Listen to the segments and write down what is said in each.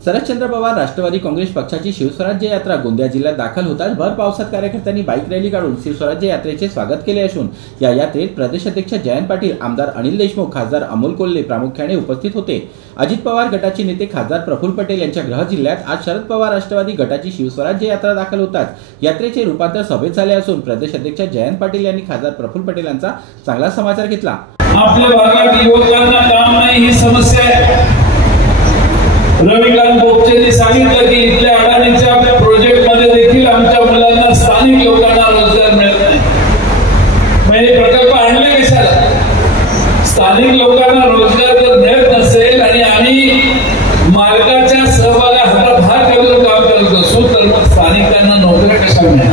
शरदचंद्र पवार राष्ट्रवादी काँग्रेस पक्षाची शिवस्वराज्य यात्रा गोंदिया जिल्ह्यात दाखल होताच भर पावसात कार्यकर्त्यांनी बाईक रॅली काढून शिवस्वराज्य यात्रेचे स्वागत केले असून या यात्रेत प्रदेशाध्यक्ष जयंत पाटील, आमदार अनिल देशमुख, खासदार अमोल कोल्हे प्रामुख्याने उपस्थित होते। अजित पवार गटाचे नेते खासदार प्रफुल्ल पटेल यांच्या गृह जिल्ह्यात आज शरद पवार राष्ट्रवादी गटाची शिवस्वराज्य यात्रा दाखल होताच यात्रेचे रूपांतर सभेत झाले असून प्रदेशाध्यक्ष जयंत पाटील यांनी खासदार प्रफुल्ल पटेल यांचा चांगला समाचार घेतला। आपल्या भागात युवकांना काम नाही ही समस्या आहे। रविकांत बोपचेंनी सांगितलं की इथल्या अडाणीच्या प्रोजेक्ट मध्ये देखील आमच्या मुलांना स्थानिक लोकांना रोजगार मिळत नाही। म्हणजे प्रकल्प आणले कशाला? स्थानिक लोकांना रोजगार जर मिळत नसेल आणि आम्ही मालकाच्या सहभागा हाताभार करून काम करत असू तर मग स्थानिकांना नोकऱ्या कशा मिळणार?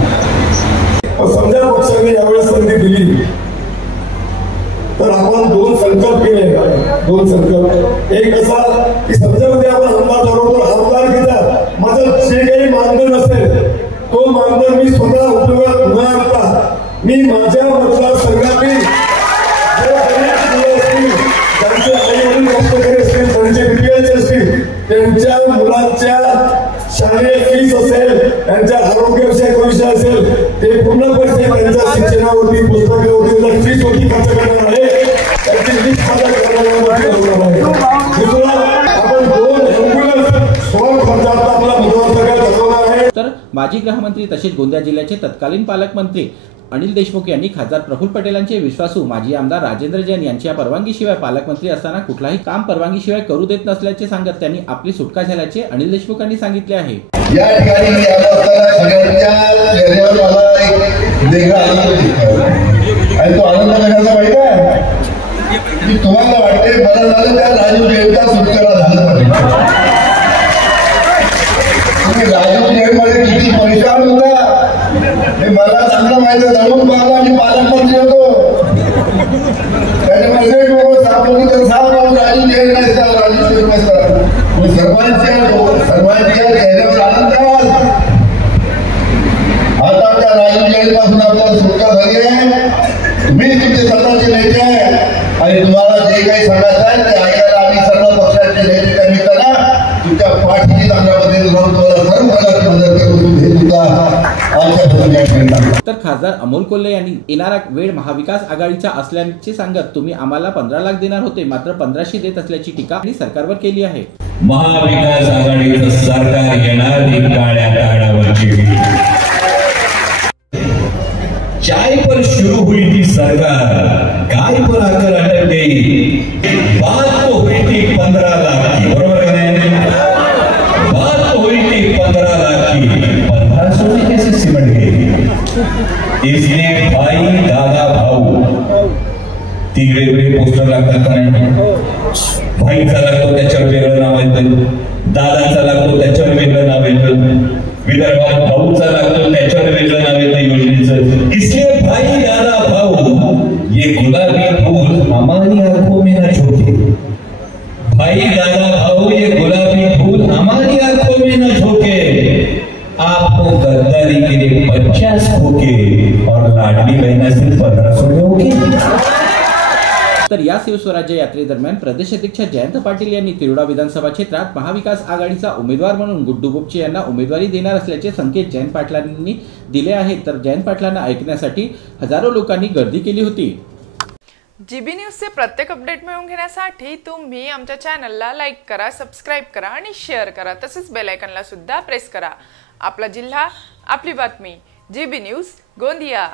समजा पक्षाने यावेळेस संधी दिली तर आपण दोन संकल्प केले। दोन संकल्प, एक असा की समजा उद्या आपण आमदार झालो तर आमदारकीचा माझं जे काही मानधन असेल तो मानधन मी स्वतः उपयोगात न आणता मी माझ्या मतदारसंघातील त्यांचे आई वडील कष्टकरी असतील, त्यांचे बीपीएलचे असतील, त्यांच्या मुलांच्या शालेय फीस असेल, त्यांच्या आरोग्यविषयक विषय असेल, ते पूर्ण पैसे त्यांच्या शिक्षणावरती, पुस्तकावरती फीस होती खर्च करणार आहे। त्याची लिस्ट सादर करणार आहे। आपण दोन ॲम्ब्युलन्स स्व खर्चात आपला मतदारसंघात चालवणार आहे। तर माजी गृहमंत्री तसेच गोंदिया जिल्ह्याचे तत्कालीन पालकमंत्री अनिल देशमुख यांनी खासदार प्रफुल्ल पटेल यांचे विश्वासू माजी आमदार राजेंद्र जैन यांच्या परवानगीशिवाय पालकमंत्री असताना कुठलाही काम परवानगीशिवाय करू देत नसल्याचे सांगत त्यांनी आपली सुटका झाल्याचे अनिल देशमुख यांनी सांगितले आहे। या ठिकाणी सगळ्यांच्या चेहऱ्यावर मला एक वेगळा आनंद दिसतो आणि तो आनंद कशाचा माहिती आहे की तुम्हाला वाटते बरं झालं त्या राजू जैनचा सुटका झाला पाहिजे। तुम्ही राजू जैनमध्ये किती परेशान होता हे मला चांगलं माहिती, जाणून पाहिला मी पालकमंत्री होतो। त्याच्यामध्ये लोक सापडली तर साप राजू जैन नाही सर, राजू जैन नाही सर, सर्वांच्या चेहऱ्यावर आनंद आहे। आता त्या राजू जैन पासून आपल्याला सुटका झाली आहे। तुम्ही तुमचे स्वतःचे नेते आहे आणि तुम्हाला जे काही सांगायचं आहे ते ऐकायला आम्ही सर्व पक्षाचे नेते त्या निमित्तानं तुमच्या पाठीशी चांगल्या पद्धतीने राहून तुम्हाला सर्व प्रकारची मदत करून हे सुद्धा तर खासदार अमोल कोल्हे यांनी येणारा वेळ महाविकास आघाडीचा असल्याचे सांगत तुम्ही आम्हाला 15 लाख देणार होते मात्र 1500 देत असल्याची टीका आणि सरकारवर केली आहे। महाविकास आघाडीचं सरकार येणार ही काळ्या काळावरची चाय पर शुरू हुई थी सरकार, गाय पर आकर अटक गई। बात तो हुई थी 15 लाख की, बरोबर का नहीं? बात तो हुई थी 15 लाख की, 1500 में कैसे सिमट गई? इसलिए भाई दादा भाऊ तीन वेगवेगळे पोस्टर लागतात का नाही? भाईचा लागतो त्याच्यावर वेगळं नाव येतं, दादाचा लागतो त्याच्यावर वेगळं नाव येतं, विदर्भात भाऊचा लागतो त्याच्यावर वेगळं नाव येतं योजनेचं। इसलिए भाई दादा भाऊ ये गुलाबी फूल हमारी आंखों में न झोंके, भाई दादा भाऊ ये गुलाबी फूल हमारी आंखों में न झोंके, आपको गद्दारी के लिए 50 होके और लाडली बहना सिर्फ 1500 होके। तर या शिवस्वराज्य यात्रेदरम्यान प्रदेशाध्यक्ष जयंत पाटील यांनी तिरोडा विधानसभा क्षेत्रात महाविकास आघाडीचा उमेदवार म्हणून गुड्डू बोपचे यांना उमेदवारी देणार असल्याचे संकेत जयंत पाटलांनी दिले आहेत। तर जयंत पाटलांना ऐकण्यासाठी हजारो लोकांनी गर्दी केली होती। जीबी न्यूजचे प्रत्येक अपडेट मिळवून घेण्यासाठी तुम्ही आमच्या चॅनलला लाईक करा, सबस्क्राइब करा आणि शेअर करा, तसेच बेल आयकॉनला सुद्धा प्रेस करा। आपला जिल्हा, आपली बातमी, जीबी न्यूज गोंदिया।